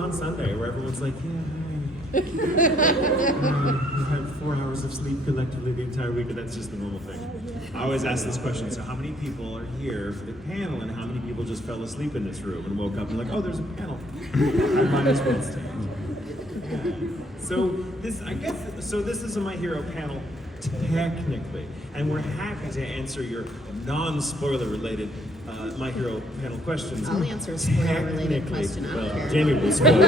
on Sunday where everyone's like, yeah, we've had 4 hours of sleep collectively the entire week, and that's just the normal thing. I always ask this question, so how many people are here for the panel, and how many people just fell asleep in this room and woke up and like, oh, there's a panel. I might as well stay. So this is a My Hero panel, technically, and we're happy to answer your non-spoiler related My Hero panel questions. I'll answer a spoiler-related question. I don't care. Jamie will spoil.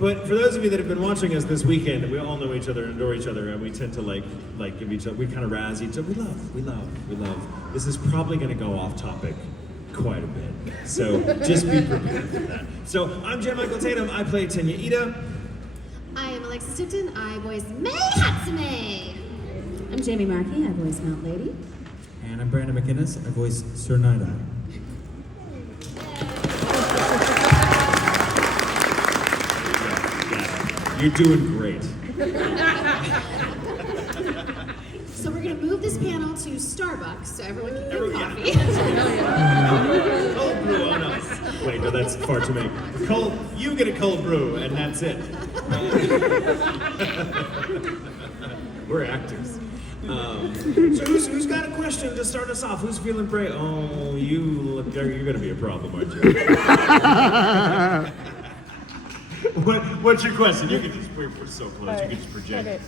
But for those of you that have been watching us this weekend, we all know each other and adore each other, and we tend to like give each other. We kind of razz each other. We love. This is probably going to go off topic quite a bit, so just be prepared for that. So I'm J.Michael Tatum. I play Tenya Ida. I am Alexis Tipton. I voice Mei Hatsume. I'm Jamie Marchi. I voice Mount Lady. And I'm Brandon Mclnnis. I voice Sir Night-Eye. You're doing great. So we're going to move this panel to Starbucks so everyone can get coffee. Cold brew on us. Wait, no, that's far too many. You get a cold brew, and that's it. We're actors. So who's got a question to start us off? Who's feeling brave? Oh, you're going to be a problem, aren't you? What's your question? You can just, we're so close, you can just project. Okay.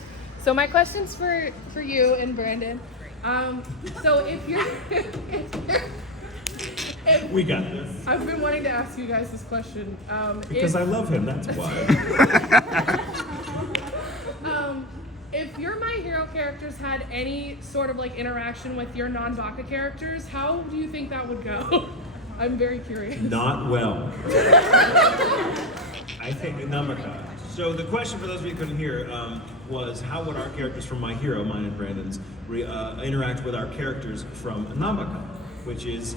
So my question's for you and Brandon. So if you're, We got this. I've been wanting to ask you guys this question. Because I love him, that's why. If your My Hero characters had any sort of like interaction with your non-Baka characters, how do you think that would go? I'm very curious. Not well. I think Namaka. So the question for those of you who couldn't hear was how would our characters from My Hero, mine and Brandon's, interact with our characters from Namaka, which is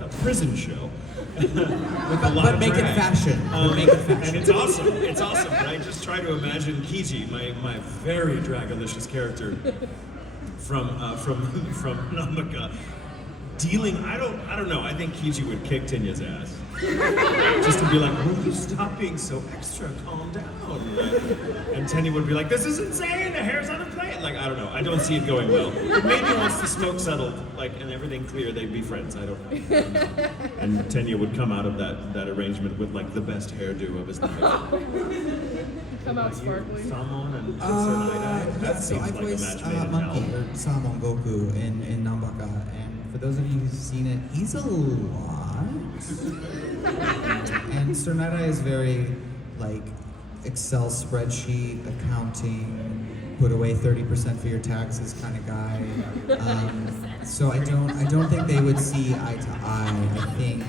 a prison show with a lot But of make it drag. fashion. Make it fashion. And it's awesome. It's awesome. But I just try to imagine Kiji, my very dragalicious character from Namaka, dealing. I don't know. I think Kiji would kick Tenya's ass. Just to be like, will you stop being so extra? Calm down. And Tenya would be like, this is insane. The hair's on a plate. Like, I don't know. I don't see it going well. But maybe once the smoke settled, like, and everything clear, they'd be friends. I don't know. And Tenya would come out of that arrangement with like the best hairdo of his life. Come out sparkling. Samon and Sir Night-Eye. That So seems I like a voice match made in Monkey, hell. or Samon Goku in Nambaka, and for those of you who've seen it, he's a lot. And Sir Night-Eye is very, like, Excel spreadsheet, accounting, put away 30% for your taxes kind of guy. So I don't think they would see eye to eye. I think,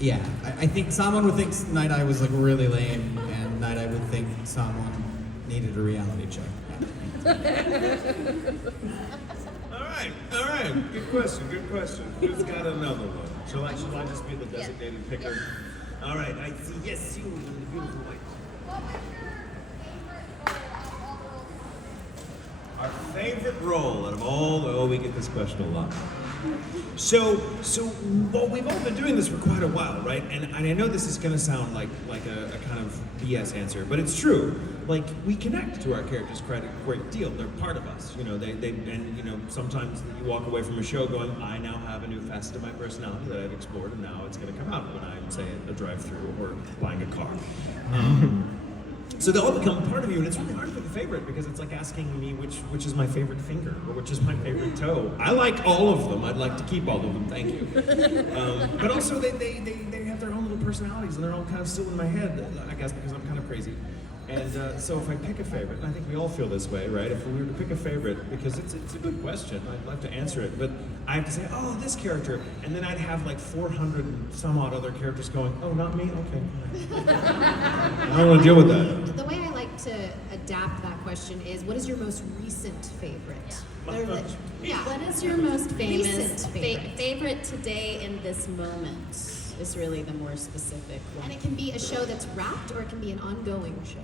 yeah, I think someone would think Night-Eye was like really lame, and Night-Eye would think someone needed a reality check. All right. Good question. Who's got another one? Shall I just be the designated picker? All right, I see. Yes, you in the beautiful white. Our favorite role out of all we get this question a lot. So well, we've all been doing this for quite a while, right? And I know this is gonna sound like a kind of BS answer, but it's true. Like, we connect to our characters quite a great deal. They're part of us, you know. And you know, sometimes you walk away from a show going, I now have a new facet of my personality that I've explored, and now it's gonna come out when I'm, say, at a drive-through or buying a car. So they all become part of you, and it's really hard to pick a favorite because it's like asking me which is my favorite finger or which is my favorite toe. I like all of them. I'd like to keep all of them. Thank you. But also they have their own little personalities, and they're all kind of still in my head. I guess because I'm kind of crazy. And so if I pick a favorite, and I think we all feel this way, right? If we were to pick a favorite, because it's a good question, I'd love to answer it, but I have to say, oh, this character, and then I'd have like 400 and some odd other characters going, oh, not me? Okay. I don't want to deal with that. The way I like to adapt that question is, what is your most recent favorite? What is your most famous Recent favorite. favorite today in this moment? Is really the more specific one. And it can be a show that's wrapped, or it can be an ongoing show.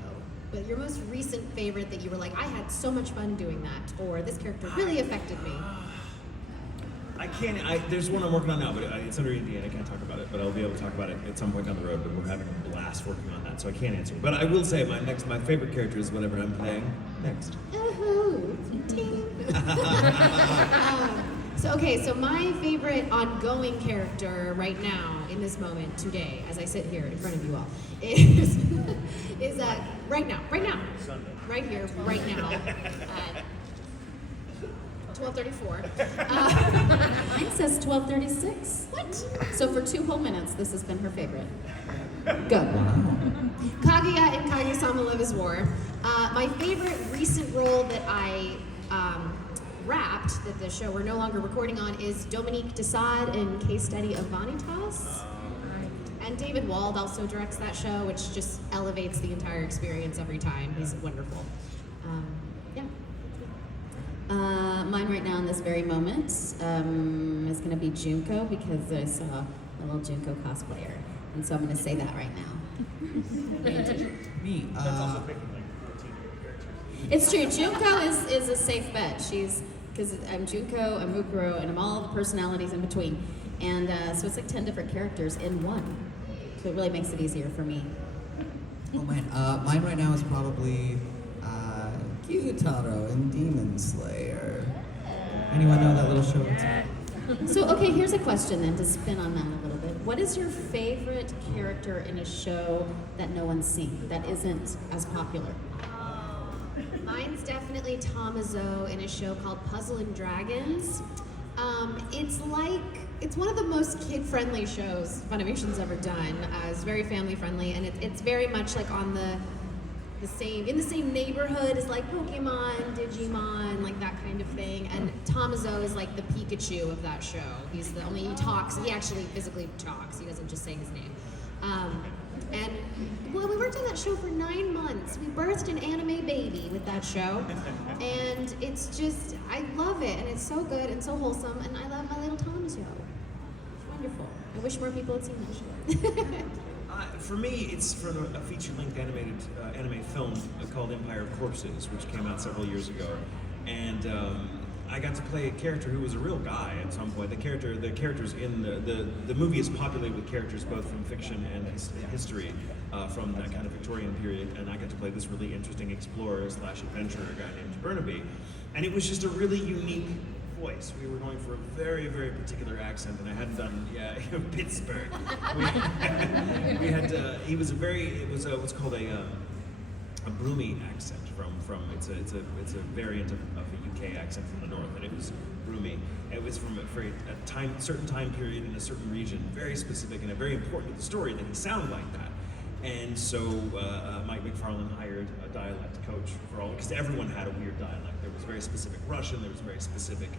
But your most recent favorite that you were like, I had so much fun doing that, or this character really affected me. I can't. There's one I'm working on now, but it's under NDA and I can't talk about it. But I'll be able to talk about it at some point down the road. But we're having a blast working on that, so I can't answer. But I will say my favorite character is whatever I'm playing next. Oh, ting. So my favorite ongoing character right now, in this moment, today, as I sit here in front of you all, is right now, right here, right now, at 12:34. Mine says 12:36. What? So for 2 whole minutes, this has been her favorite. Go. Kaguya in Kaguya-sama Love is War. My favorite recent role that I wrapped, that the show we're no longer recording on, is Dominique Desaad in Case Study of Vanitas. And David Wald also directs that show, which just elevates the entire experience every time. He's wonderful. Yeah. Mine right now in this very moment is going to be Junko, because I saw a little Junko cosplayer. And so I'm going to say that right now. Me. It's true. Junko is a safe bet. She's, because I'm Junko, I'm Mukuro, and I'm all the personalities in between. And so it's like 10 different characters in one. So it really makes it easier for me. Oh man, mine right now is probably Gyutaro in Demon Slayer. Anyone know that little show? So, okay, here's a question then to spin on that a little bit. What is your favorite character in a show that no one's seen, that isn't as popular? Mine's definitely Tomazo in a show called Puzzle and Dragons. It's one of the most kid-friendly shows Funimation's ever done. It's very family-friendly, and it's very much like on the same neighborhood as like Pokemon, Digimon, like that kind of thing. And Tomazo is like the Pikachu of that show. He actually physically talks. He doesn't just say his name. And well, we worked on that show for 9 months. We birthed an anime baby with that show. And it's just, I love it. And it's so good and so wholesome. And I love my little Tomazo. It's wonderful. I wish more people had seen that show. For me, it's from a feature-length animated anime film called Empire of Corpses, which came out several years ago, and I got to play a character who was a real guy at some point. The characters in the movie is populated with characters both from fiction and history from that kind of Victorian period, and I got to play this really interesting explorer/adventurer guy named Burnaby, and it was just a really unique voice. We were going for a very, very particular accent, and I hadn't done Pittsburgh. It was what's called a broomy accent from it's a variant of a UK accent from the north, and it was broomy. It was from a certain time period in a certain region, very specific and very important to the story that he sounded like that. And so Mike McFarlane hired a dialect coach for all, because everyone had a weird dialect. There was very specific Russian, there was very specific,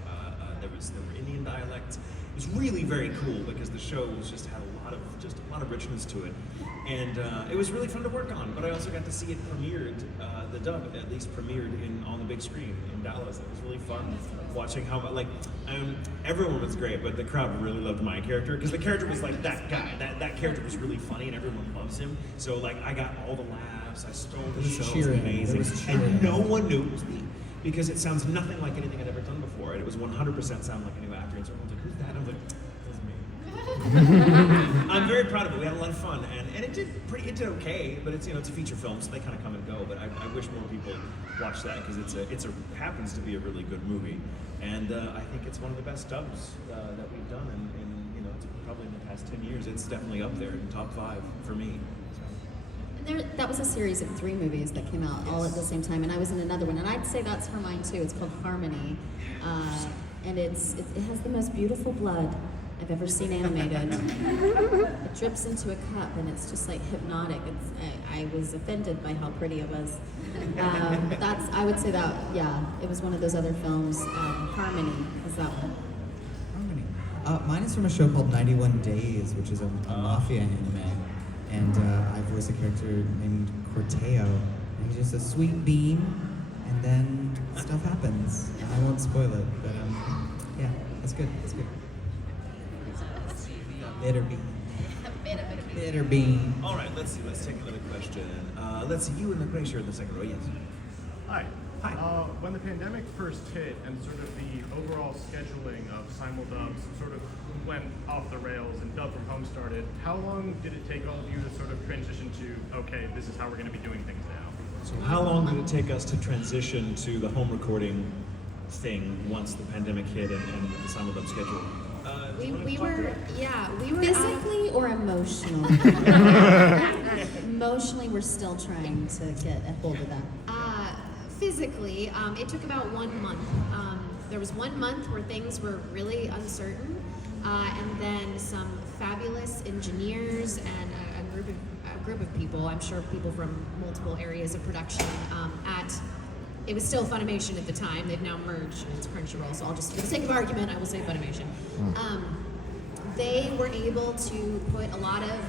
there were Indian dialects. It was really very cool because the show had a lot of richness to it. And it was really fun to work on, but I also got to see it premiered, the dub at least premiered on the big screen in Dallas. It was really fun watching how, everyone was great, but the crowd really loved my character, because the character was like that guy. That character was really funny and everyone loves him. So I got all the laughs, I stole the show, it was amazing. And no one knew it was me, because it sounds nothing like anything I'd ever done before. And it was 100% sound like a new actor, and so everyone's like, who's that? I was like, I'm very proud of it. We had a lot of fun, and it did okay. But it's a feature film, so they kind of come and go. But I wish more people watch that, because it happens to be a really good movie, and I think it's one of the best dubs that we've done in it's probably in the past 10 years. It's definitely up there in top 5 for me. So. And that was a series of 3 movies that came out all at the same time, and I was in another one, and I'd say that's for mine too. It's called Harmony, and it has the most beautiful blood I've ever seen animated. It drips into a cup, and it's just like hypnotic. I was offended by how pretty it was. I would say that, yeah, it was one of those other films. Harmony is that one. Harmony. Mine is from a show called 91 Days, which is a mafia anime. And I voice a character named Corteo. And he's just a sweet bean, and then stuff happens. I won't spoil it, but yeah, it's good. It's good. Bitter bean. Bitter bean. All right, let's see. Let's take another question. Let's see. You in the gray shirt in the second row. Yes. Hi. Hi. When the pandemic first hit and sort of the overall scheduling of simuldubs sort of went off the rails and dub from home started, how long did it take all of you to sort of transition to, okay, this is how we're going to be doing things now? So how long did it take us to transition to the home recording thing once the pandemic hit and the simuldub schedule? We were Physically or emotionally? Emotionally, we're still trying to get a hold of that. Physically, it took about 1 month. There was 1 month where things were really uncertain, and then some fabulous engineers and a group of people, I'm sure people from multiple areas of production it was still Funimation at the time. They've now merged into Crunchyroll, so I'll just, for the sake of argument, I will say Funimation. They were able to put a lot of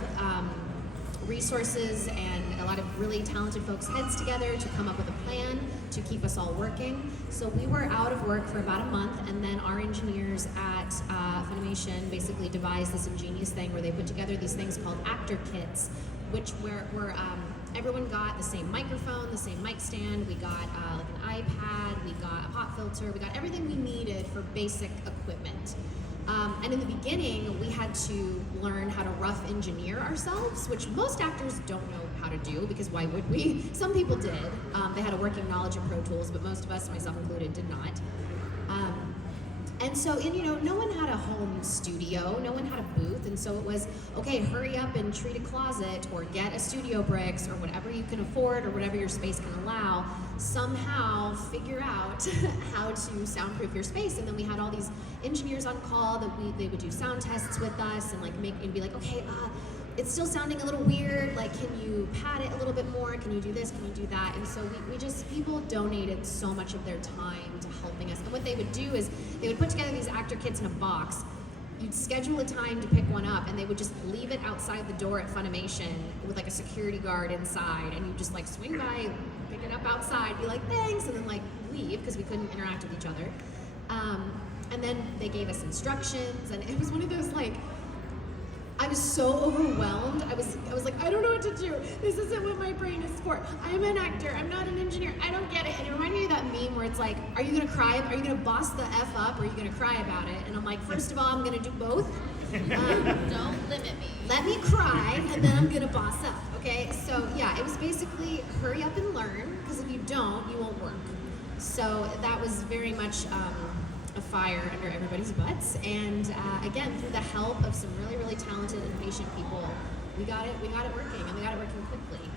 resources and a lot of really talented folks' heads together to come up with a plan to keep us all working. So we were out of work for about a month, and then our engineers at Funimation basically devised this ingenious thing where they put together these things called actor kits, which were everyone got the same microphone, the same mic stand, we got like an iPad, we got a pop filter, we got everything we needed for basic equipment. And in the beginning, we had to learn how to rough engineer ourselves, which most actors don't know how to do, because why would we? Some people did. They had a working knowledge of Pro Tools, but most of us, myself included, did not. And so, no one had a home studio, no one had a booth, and so it was, okay, hurry up and treat a closet, or get a studio bricks, or whatever you can afford, or whatever your space can allow, somehow figure out how to soundproof your space. And then we had all these engineers on call that they would do sound tests with us, and be like, okay, it's still sounding a little weird, like, can you pad it a little bit more, can you do this, can you do that? And so people donated so much of their time to helping us. And what they would do is, they would put together these actor kits in a box, you'd schedule a time to pick one up, and they would just leave it outside the door at Funimation with like a security guard inside, and you just like swing by, pick it up outside, be like, thanks, and then like leave, because we couldn't interact with each other. And then they gave us instructions, and it was one of those like, I was so overwhelmed. I was like, I don't know what to do. This isn't what my brain is for. I'm an actor. I'm not an engineer. I don't get it. And it reminded me of that meme where it's like, are you gonna cry? Are you gonna boss the F up, or are you gonna cry about it? And I'm like, first of all, I'm gonna do both. Don't limit me. Let me cry, and then I'm gonna boss up. Okay? So yeah, it was basically hurry up and learn, because if you don't, you won't work. So that was very much a fire under everybody's butts, and again, through the help of some really, really talented and patient people, we got it working, and we got it working quickly.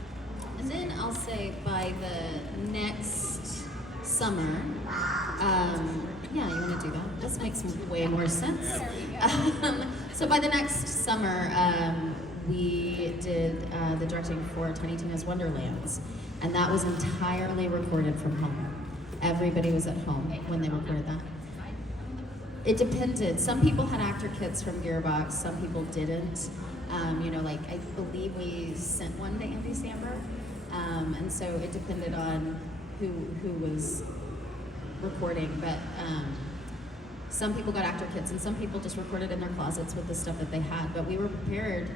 And then I'll say by the next summer, yeah, you want to do that? This makes way more sense. So by the next summer, we did the directing for Tiny Tina's Wonderlands, and that was entirely recorded from home. Everybody was at home when they recorded that. It depended. Some people had actor kits from Gearbox, some people didn't. Like I believe we sent one to Andy Samberg, and so it depended on who was recording. But some people got actor kits, and some people just recorded in their closets with the stuff that they had. But we were prepared,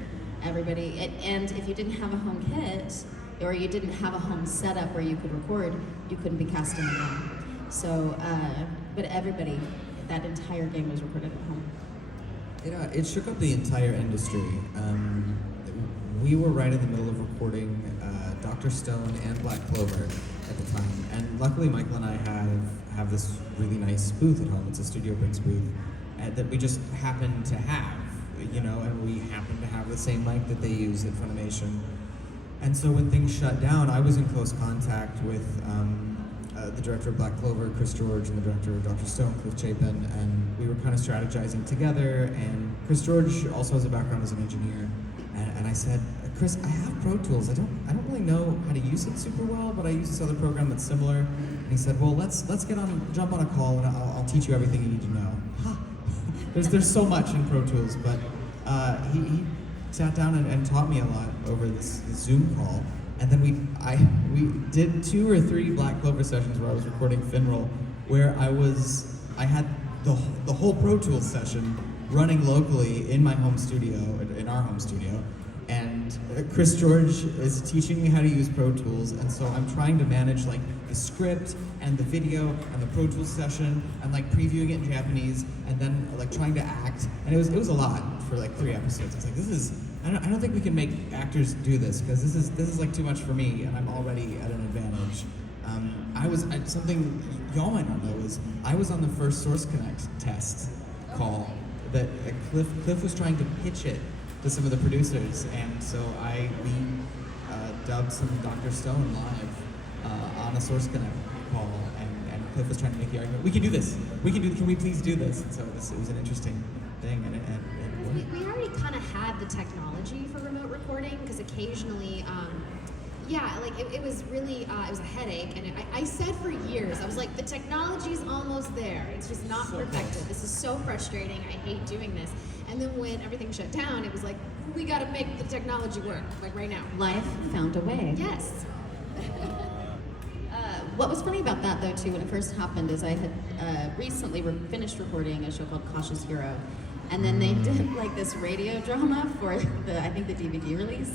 everybody. And if you didn't have a home kit, or you didn't have a home setup where you could record, you couldn't be casting again. So, but everybody. That entire game was recorded at home. It shook up the entire industry. We were right in the middle of recording Dr. Stone and Black Clover at the time, and luckily Michael and I have this really nice booth at home. It's a Studio Bricks booth that we just happen to have, and we happen to have the same mic that they use at Funimation. And so when things shut down, I was in close contact with the director of Black Clover, Chris George, and the director of Dr. Stone, Cliff Chapin, and we were kind of strategizing together. And Chris George also has a background as an engineer, and I said, Chris, I have Pro Tools. I don't really know how to use it super well, but I use this other program that's similar. And he said, well, let's jump on a call, and I'll teach you everything you need to know. There's so much in Pro Tools, but he sat down and taught me a lot over this Zoom call. And then we did 2 or 3 Black Clover sessions where I was recording Finral, where I had the whole Pro Tools session running locally in my home studio, in our home studio, and Chris George is teaching me how to use Pro Tools, and so I'm trying to manage like the script and the video and the Pro Tools session and like previewing it in Japanese and then like trying to act, and it was a lot for like 3 episodes. It's like I don't think we can make actors do this because this is like too much for me, and I'm already at an advantage. Something y'all might not know is I was on the first Source Connect test call that Cliff was trying to pitch it to some of the producers, and so we dubbed some Dr. Stone live on a Source Connect call, and Cliff was trying to make the argument, we can do this, can we please do this? And so it was an interesting thing, and it worked. We already kind of had the technology for remote recording, because occasionally, it was really, it was a headache, and I said for years, I was like, the technology's almost there, it's just not perfected. This is so frustrating, I hate doing this. And then when everything shut down, it was like, we gotta make the technology work, like right now. Life found a way. Yes. What was funny about that, though, too, when it first happened, is I had recently finished recording a show called Cautious Hero, and then they did like this radio drama for I think the DVD release,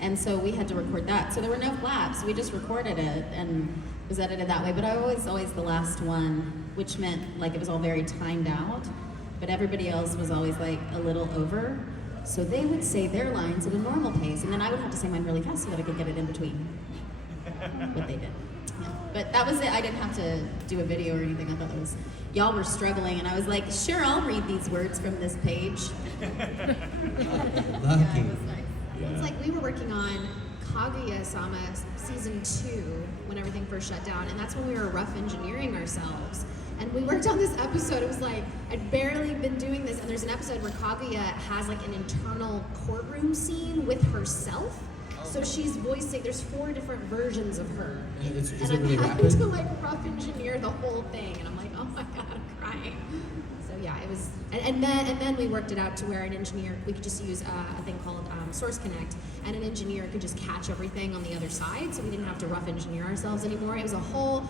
and so we had to record that. So there were no flaps; we just recorded it and it was edited that way. But I was always the last one, which meant like it was all very timed out. But everybody else was always like a little over, so they would say their lines at a normal pace, and then I would have to say mine really fast so that I could get it in between. What they did. Yeah. But that was it. I didn't have to do a video or anything. I thought that was, y'all were struggling, and I was like, sure, I'll read these words from this page. Lucky. Yeah, it was nice. It's like we were working on Kaguya-sama season 2 when everything first shut down, and that's when we were rough engineering ourselves. And we worked on this episode. It was like, I'd barely been doing this, and there's an episode where Kaguya has like an internal courtroom scene with herself. So she's voicing, there's 4 different versions of her. Is and it I'm really having rapid? to like rough engineer the whole thing, and I'm like, oh my god, I'm crying. So yeah, it was, and then we worked it out to where an engineer, we could just use a thing called Source Connect, and an engineer could just catch everything on the other side, so we didn't have to rough engineer ourselves anymore. It was a whole,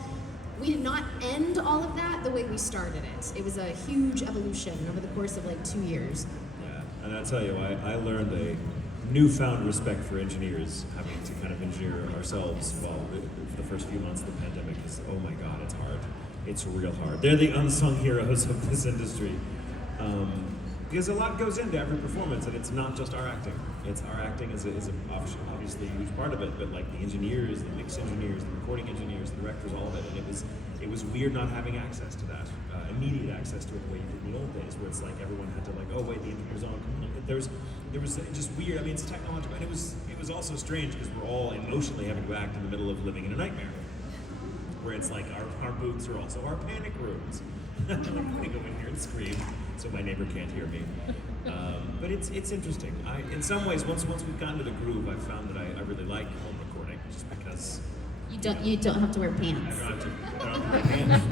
we did not end all of that the way we started it. It was a huge evolution over the course of like 2 years. Yeah, and I tell you, I learned a newfound respect for engineers, having to kind of engineer ourselves for the first few months of the pandemic, because oh my god, it's hard. It's real hard. They're the unsung heroes of this industry. Because a lot goes into every performance, and it's not just our acting. It's our acting is obviously a huge part of it, but like the engineers, the mix engineers, the recording engineers, the directors, all of it, and it was weird not having access to that, immediate access to it the way you did in the old days, where it's like everyone had to like, oh wait, the engineer's on. There was just weird. I mean, it's technological, and it was also strange because we're all emotionally having to act in the middle of living in a nightmare, where it's like our booths are also our panic rooms. I'm gonna go in here and scream so my neighbor can't hear me. But it's interesting. In some ways, once we've gotten to the groove, I've found that I really like home recording, just because You don't have to wear pants. I don't have to wear pants.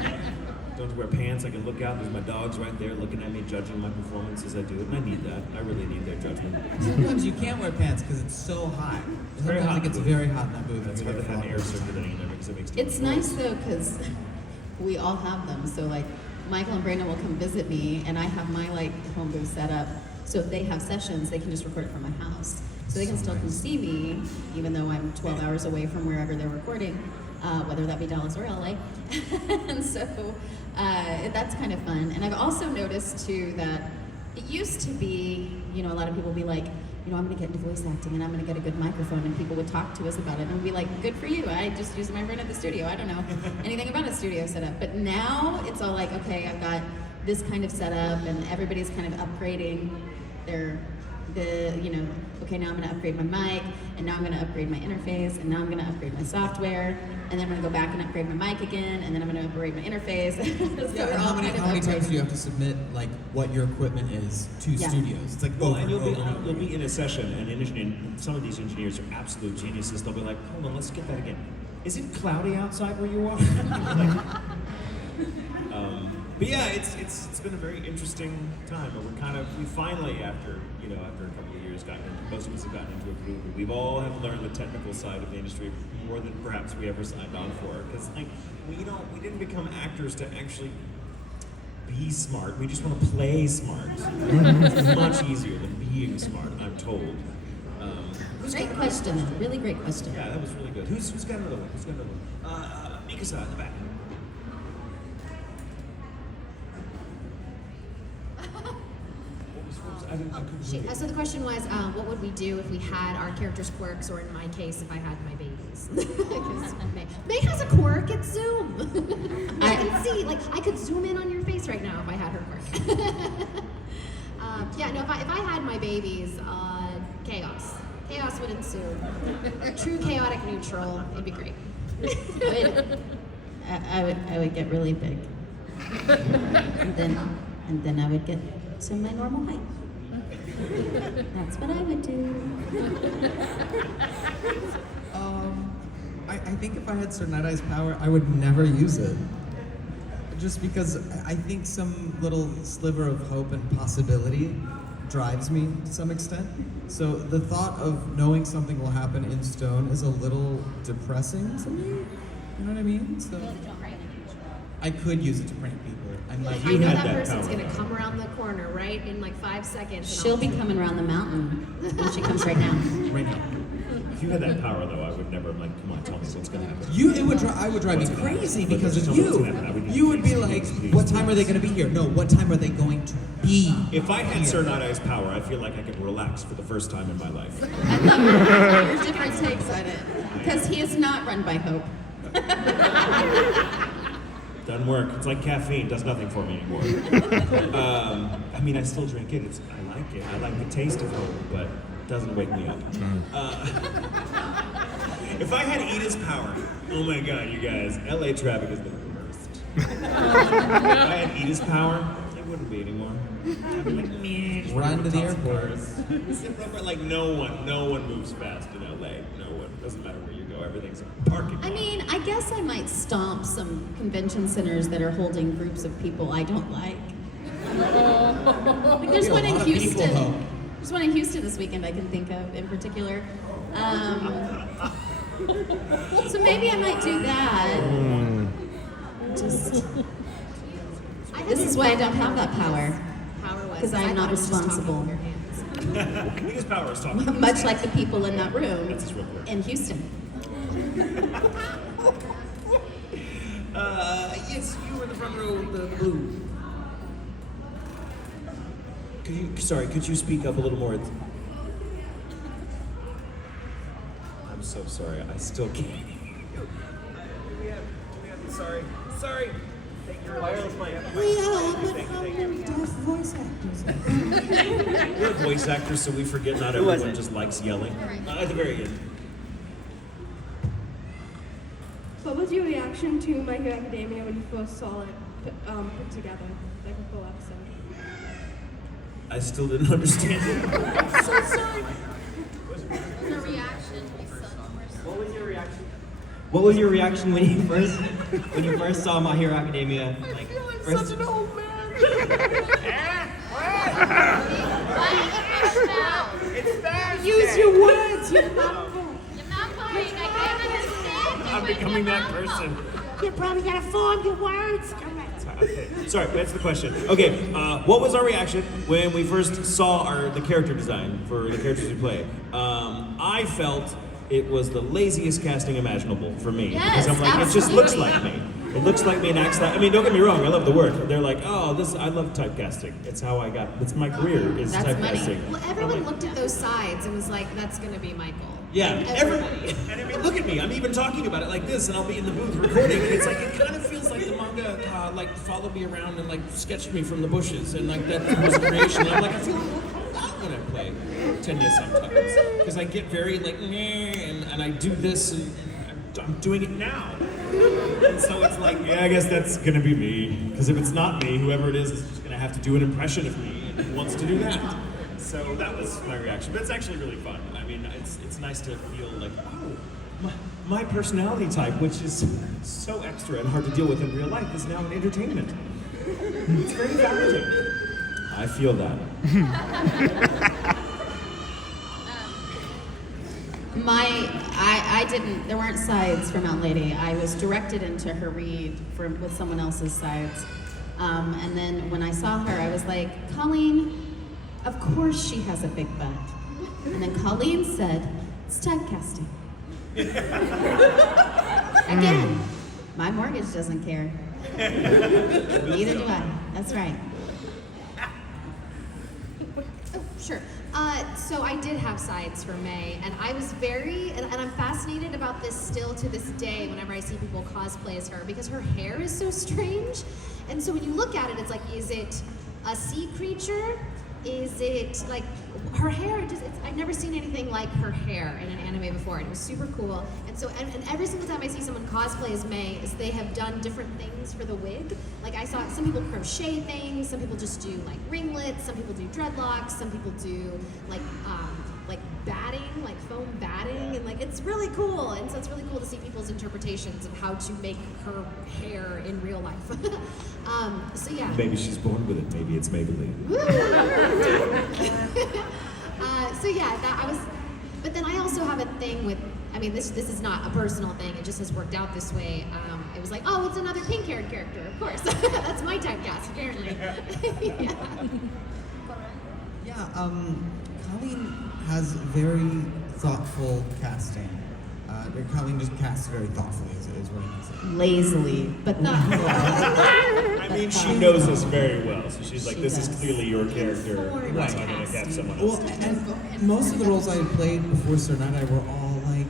Don't have to wear pants. I can look out. There's my dogs right there looking at me, judging my performance as I do it, and I need that. I really need their judgment. Sometimes you can't wear pants because it's so hot. very hot Sometimes it gets in the booth. very hot in that booth. That's why they have air circulating in there, because it makes it It's nice though, because we all have them. So like Michael and Brandon will come visit me, and I have my like home booth set up. So if they have sessions, they can just record it from my house. So they can still come see me, even though I'm 12 hours away from wherever they're recording, whether that be Dallas or LA. And so that's kind of fun. And I've also noticed too that it used to be, a lot of people would be like, I'm going to get into voice acting and I'm going to get a good microphone, and people would talk to us about it and we'd be like, good for you. I just use my phone at the studio. I don't know anything about a studio setup. But now it's all like, okay, I've got this kind of setup, and everybody's kind of upgrading okay, now I'm going to upgrade my mic, and now I'm going to upgrade my interface, and now I'm going to upgrade my software, and then I'm going to go back and upgrade my mic again, and then I'm going to upgrade my interface. So Yeah, we're and all how many kind of times do you upgrading. have to submit like what your equipment is to Yeah. studios? It's like Well, over and and over and you'll over. be in a session, and some of these engineers are absolute geniuses. They'll be like, hold on, let's get that again. Is it cloudy outside where you are? But yeah, it's been a very interesting time, and we finally, after a couple of years, most of us have gotten into a groove. We've all have learned the technical side of the industry more than perhaps we ever signed on for, because we didn't become actors to actually be smart. We just want to play smart. It's much easier than being smart, I'm told. Who's got Great another question, though. Really great question. Yeah, that was really good. Who's got another one? Who's got another one? Mikasa in the back. I couldn't hear you. So the question was, what would we do if we had our characters' quirks, or in my case, if I had my babies? 'Cause May has a quirk. It's Zoom. I can see, like, I could zoom in on your face right now if I had her quirk. Yeah, no, if I had my babies, chaos. Chaos would ensue. True chaotic neutral. It'd be great. I would get really big. and then I would get to my normal height. That's what I would do. I think if I had Sir Night-Eye's power, I would never use it. Just because I think some little sliver of hope and possibility drives me to some extent. So the thought of knowing something will happen in stone is a little depressing to me. You know what I mean? So I could use it to prank people. I'm like, I know had that that person's power. gonna come around the corner, right? In like 5 seconds. and She'll I'll- be coming around the mountain when she comes right now. right now. If you had that power, though, I would never, like, come on, tell me what's gonna happen. I would drive What's you gonna crazy happen? because Just of tell me what's you. gonna happen. I would- You would be like, what time are they going to be here? No, what time are they going to be? If I had Sir Night-Eye's power, I feel like I could relax for the first time in my life. I love your different takes on it. Because he is not run by hope. Doesn't work. It's like caffeine. Does nothing for me anymore. I mean, I still drink it. I like it. I like the taste of hope, but it doesn't wake me up. If I had Edith's power, oh my god, you guys, LA traffic is the worst. If I had Edith's power, it wouldn't be anymore. I'd be like, meh, Run to the airport. Like no one moves fast in LA. No one. Doesn't matter where you go. Everything's a parking lot. I mean, I guess I might stomp some convention centers that are holding groups of people I don't like. Like there's Yeah, a one in lot of people, Houston. though. There's one in Houston this weekend I can think of in particular. So maybe I might do that. Just this is why I don't have that power. Power was 'Cause I am I not thought it was just responsible. talking with your hands. Edith's power is talking. Much like the people in that room That's his real quirk. in Houston. Yes, you were in the front row with the blue. Could you speak up a little more? I'm so sorry. I still can't. Sorry. Thank you. Wireless mic. We're voice actors, so we forget not everyone just likes yelling. At the very end. What was your reaction to My Hero Academia when you first saw it put together, like a full episode? I still didn't understand it. I'm so sorry. What was your reaction when you first saw My Hero Academia? Like, first, Such an old man. Use your words, you mumble. I'm becoming that person. You probably gotta form your words. Okay. Sorry, that's the question. Okay, what was our reaction when we first saw the character design for the characters we play? I felt it was the laziest casting imaginable for me. Yes, because I'm like, it just looks absolutely. like me. It looks like me and acts like. I mean, don't get me wrong. I love the work. They're like, oh, I love typecasting. It's how I got. It's my career. Is That's money. typecasting. Well, everyone looked at those sides and was like, that's gonna be Michael. Yeah, Like, everybody. And I mean, look at me. I'm even talking about it like this, and I'll be in the booth recording. And it's like it kind of feels like the manga, like followed me around and like sketched me from the bushes, and like that was creation. And I'm like, I feel that when I play Tenya sometimes, because I get very like, meh, and I do this, and I'm doing it now. And so it's like, yeah, I guess that's gonna be me. Because if it's not me, whoever it is just gonna have to do an impression of me, and who wants to do that. So that was my reaction, but it's actually really fun. I mean, it's nice to feel like, oh, my personality type, which is so extra and hard to deal with in real life, is now in entertainment. It's very validating. I feel that. I didn't, there weren't sides for Mount Lady. I was directed into her read with someone else's sides. And then when I saw her, I was like, Colleen, of course she has a big butt. And then Colleen said, It's typecasting. Again, my mortgage doesn't care. Neither do I. That's right. Oh, sure. So I did have sides for May, and I was and I'm fascinated about this still to this day whenever I see people cosplay as her, because her hair is so strange. And so when you look at it, it's like, is it a sea creature? Is it like her hair? I've never seen anything like her hair in an anime before, and it was super cool. And so, and every single time I see someone cosplay as May, is they have done different things for the wig. Like I saw some people crochet things, some people just do like ringlets, some people do dreadlocks, some people do like batting, like foam batting, and like it's really cool. And so it's really cool to see people's interpretations of how to make her hair in real life. So yeah. Maybe she's born with it. Maybe it's Maybelline. So yeah, but then I also have a thing with, I mean, this is not a personal thing, it just has worked out this way. It was like, oh, it's another pink-haired character, of course. That's my typecast, apparently. Yeah. Yeah, Colleen has very thoughtful casting. Colleen just casts very thoughtfully, is what I say. Lazily, but thoughtful. I mean, she knows us very well, so she's like, She this does. is clearly your character. Informed That's not going to have someone else. Well, and most of the roles I had played before Sir Night-Eye were all like,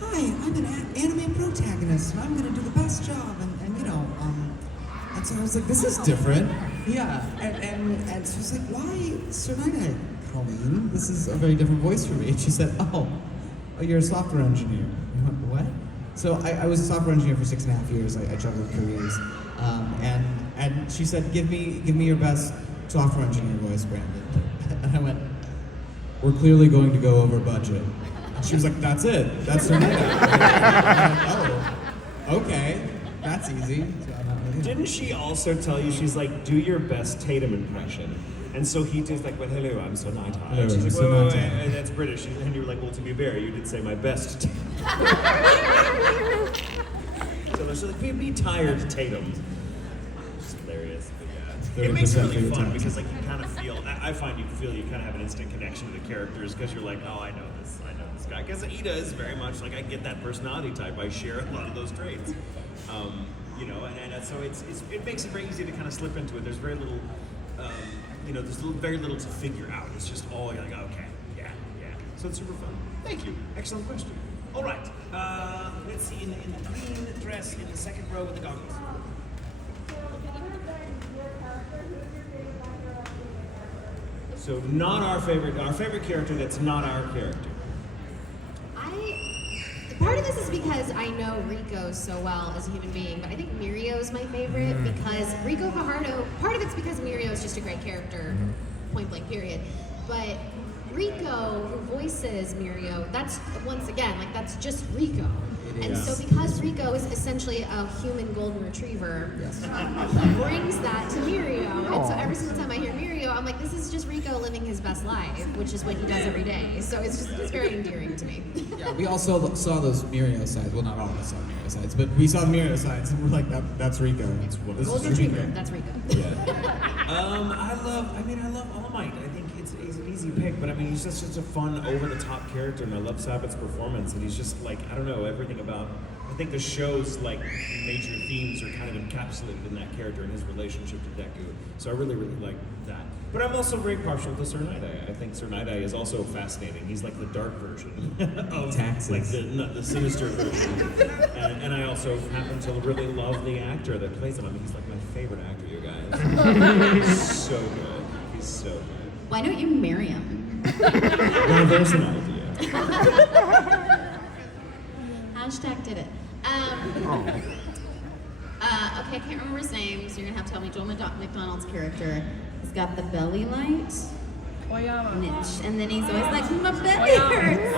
hi, I'm an anime protagonist, and I'm going to do the best job, and you know, and so I was like, this is different. Yeah, and she was like, why Sir Night-Eye, Colleen? This is a very different voice for me. And she said, oh, you're a software engineer. I went, what? So I was a software engineer for 6.5 years. I juggled careers, and she said, give me your best software engineer voice, Brandon. And I went, we're clearly going to go over budget. And she was like, that's it. That's her name. Oh, okay, that's easy. So Didn't she also tell you, she's like, do your best Tatum impression? And so he did like, well, hello, I'm so Night-Eye. Hello, And she's I'm like, so wait, Night-Eye. and that's British. And you were like, well, to be fair, you did say my best. So she's like, be tired, Tatum. It's hilarious, but yeah. It makes it 30% really for your fun time. because like you kind of feel, I find you kind of have an instant connection to the characters because you're like, oh, I know this guy. Because Ida is very much like, I get that personality type. I share a lot of those traits. You know, and so it makes it very easy to kind of slip into it. There's very little, you know, very little to figure out. It's just all you're like, okay, yeah. So it's super fun. Thank you. Excellent question. All right. Let's see, in the green dress in the second row with the goggles. So not our favorite character that's not our character. Part of this is because I know Rico so well as a human being, but I think Mirio's my favorite because Rico Fajardo, part of it's because Mirio is just a great character, point blank period. But Rico, who voices Mirio, that's, once again, like that's just Rico. And so because Rico is essentially a human golden retriever, he brings that to Mirio. And so every single time I hear Mirio, I'm like, this is just Rico living his best life, which is what he does every day. So it's very endearing to me. Yeah, we also saw those Mirio sides. Well, not all of us saw Mirio sides, but we saw the Mirio sides, and we're like, that's Rico. This is Golden retriever, that's Rico. I love All Might. I think it's an easy pick, but I mean, he's just such a fun, over-the-top character, and I love Sabbath's performance, and he's just like, I don't know, everything about, I think the show's like major themes are kind of encapsulated in that character and his relationship to Deku, so I really, really like that. But I'm also very partial to Sir Night-Eye. I think Sir Night-Eye is also fascinating. He's like the dark version of Taxes. like the sinister version. And I also happen to really love the actor that plays him. I mean, he's like my favorite actor, you guys. He's so good. He's so good. Why don't you marry him? Now there's an idea. Hashtag did it. Okay, I can't remember his name, so you're gonna have to tell me. Joel McDonald's character. He's got the belly light. Niche. And then he's always like, my belly hurts.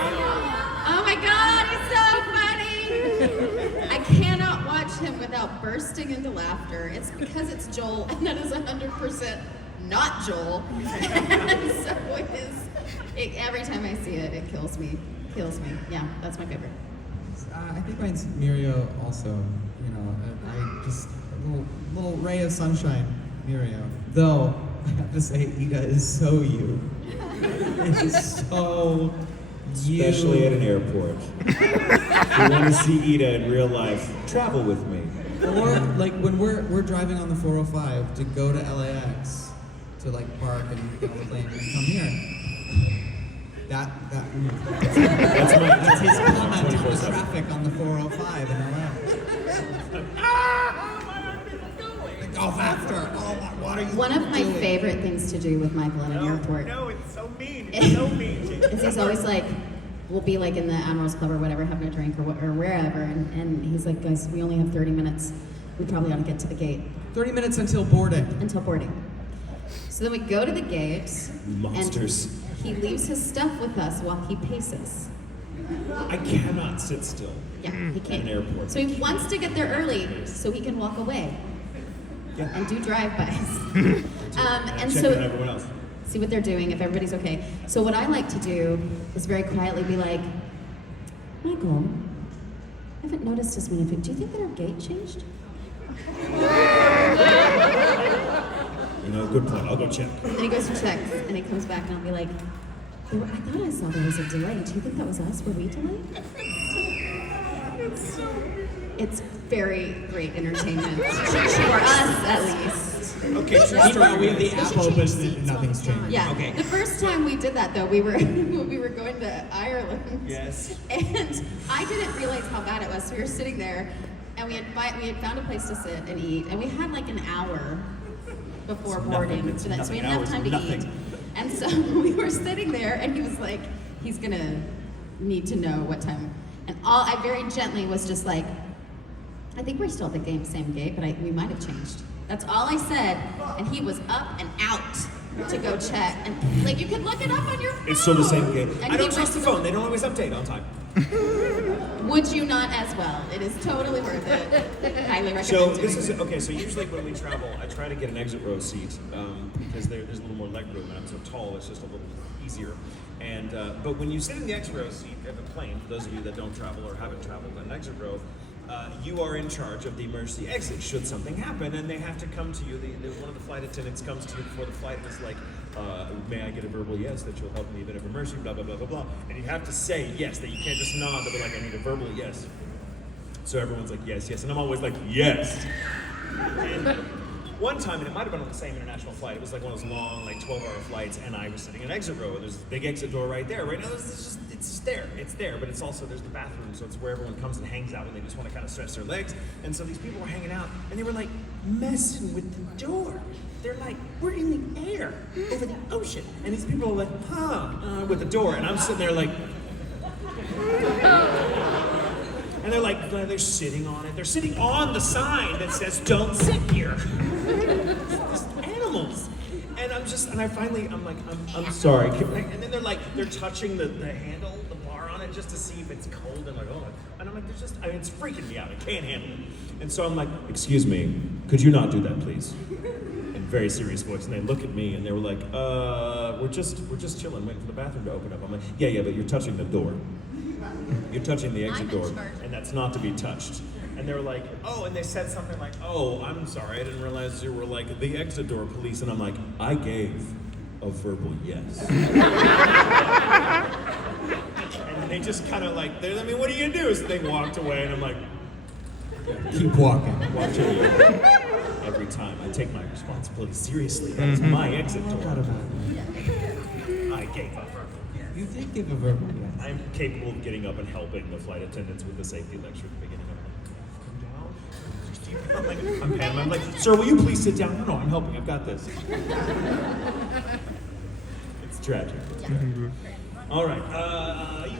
Oh my god, he's so funny. I cannot watch him without bursting into laughter. It's because it's Joel, and that is 100% not Joel. And so every time I see it, it kills me. Yeah, that's my favorite. I think mine's Mirio also. You know, I just a little ray of sunshine, Mirio. Though I have to say, Ida is so you. It is so especially at an airport. If you want to see Ida in real life, travel with me. Or like when we're driving on the 405 to go to LAX to like park and get on the plane and come here. That's his comment on the traffic on the 405 in LA. Go faster! Oh, what are you One of my doing? favorite things to do with Michael at an airport No, it's so mean. It's so mean. is he's always like, we'll be like in the Admiral's Club or whatever, having a drink or wherever, and he's like, guys, we only have 30 minutes. We probably ought to get to the gate 30 minutes until boarding. until boarding. So then we go to the gate, Monsters. and he leaves his stuff with us while he paces. I cannot sit still. Yeah, he can't. At an airport. So he wants to get there early so he can walk away Yeah. and do drive-bys. And Check so on everyone else. see what they're doing, if everybody's okay. So what I like to do is very quietly be like, Michael, I haven't noticed as many people. Do you think that our gate changed? You know, good point. I'll go check. And then he goes to check, and he comes back, and I'll be like, I thought I saw there was a delay. Do you think that was us? Were we delayed? It's very great entertainment. For us, at least. Okay, true Meanwhile, story. we have the app open and nothing's changed. Yeah. Okay. The first time we did that, though, we were we were going to Ireland. Yes. And I didn't realize how bad it was. So we were sitting there, and we had found a place to sit and eat, and we had like an hour before boarding, It's so we nothing. had enough Hours time is to nothing. eat. And so we were sitting there, and he was like, he's gonna need to know what time. And I very gently was just like, I think we're still at the same gate, but we might have changed. That's all I said, and he was up and out to go check. And like, you could look it up on your phone. It's still the same gate. And I he don't was trust the phone. They don't always update on time. Would you not as well? It is totally worth it. Highly recommend So doing this is it. okay. So usually when we travel, I try to get an exit row seat because there's a little more leg room, and I'm so tall, it's just a little easier. And but when you sit in the exit row seat of a plane, for those of you that don't travel or haven't traveled on an exit row, you are in charge of the emergency exit should something happen, and they have to come to you. One of the flight attendants comes to you before the flight and is like, may I get a verbal yes that you'll help me in event of emergency, blah, blah, blah, blah, blah. And you have to say yes, that you can't just nod, they'll be like, I need a verbal yes. So everyone's like, yes, yes, and I'm always like, yes. And one time, and it might have been on the same international flight, it was like one of those long, like 12-hour flights, and I was sitting in an exit row, and there's a big exit door right there. Right now, it's just there, but it's also, there's the bathroom, so it's where everyone comes and hangs out when they just want to kind of stretch their legs. And so these people were hanging out, and they were like messing with the door. They're like, we're in the air, over the ocean. And these people are like, with the door, and I'm sitting there like, and they're like, they're sitting on it. They're sitting on the sign that says, don't sit here. Just animals. And I'm like, I'm sorry. And then they're touching the handle, the bar on it, just to see if it's cold. And like, oh. And I'm like, it's freaking me out. I can't handle it. And so I'm like, excuse me, could you not do that, please? In very serious voice. And they look at me and they were like, we're just chilling, waiting for the bathroom to open up. I'm like, yeah, but you're touching the door. You're touching the exit door, and that's not to be touched. And they were like, oh, and they said something like, oh, I'm sorry, I didn't realize you were like the exit door police. And I'm like, I gave a verbal yes. And they just kind of like, I mean, what are you gonna do? So they walked away, and I'm like, Keep walking. watching you. Every time I take my responsibility seriously. That is my exit door. I gave a verbal yes. You did give a verbal yes. I'm capable of getting up and helping the flight attendants with the safety lecture at the beginning. I'm like, I'm pantomiming. I'm like, sir, will you please sit down? No, I'm helping. I've got this. It's tragic. All right. You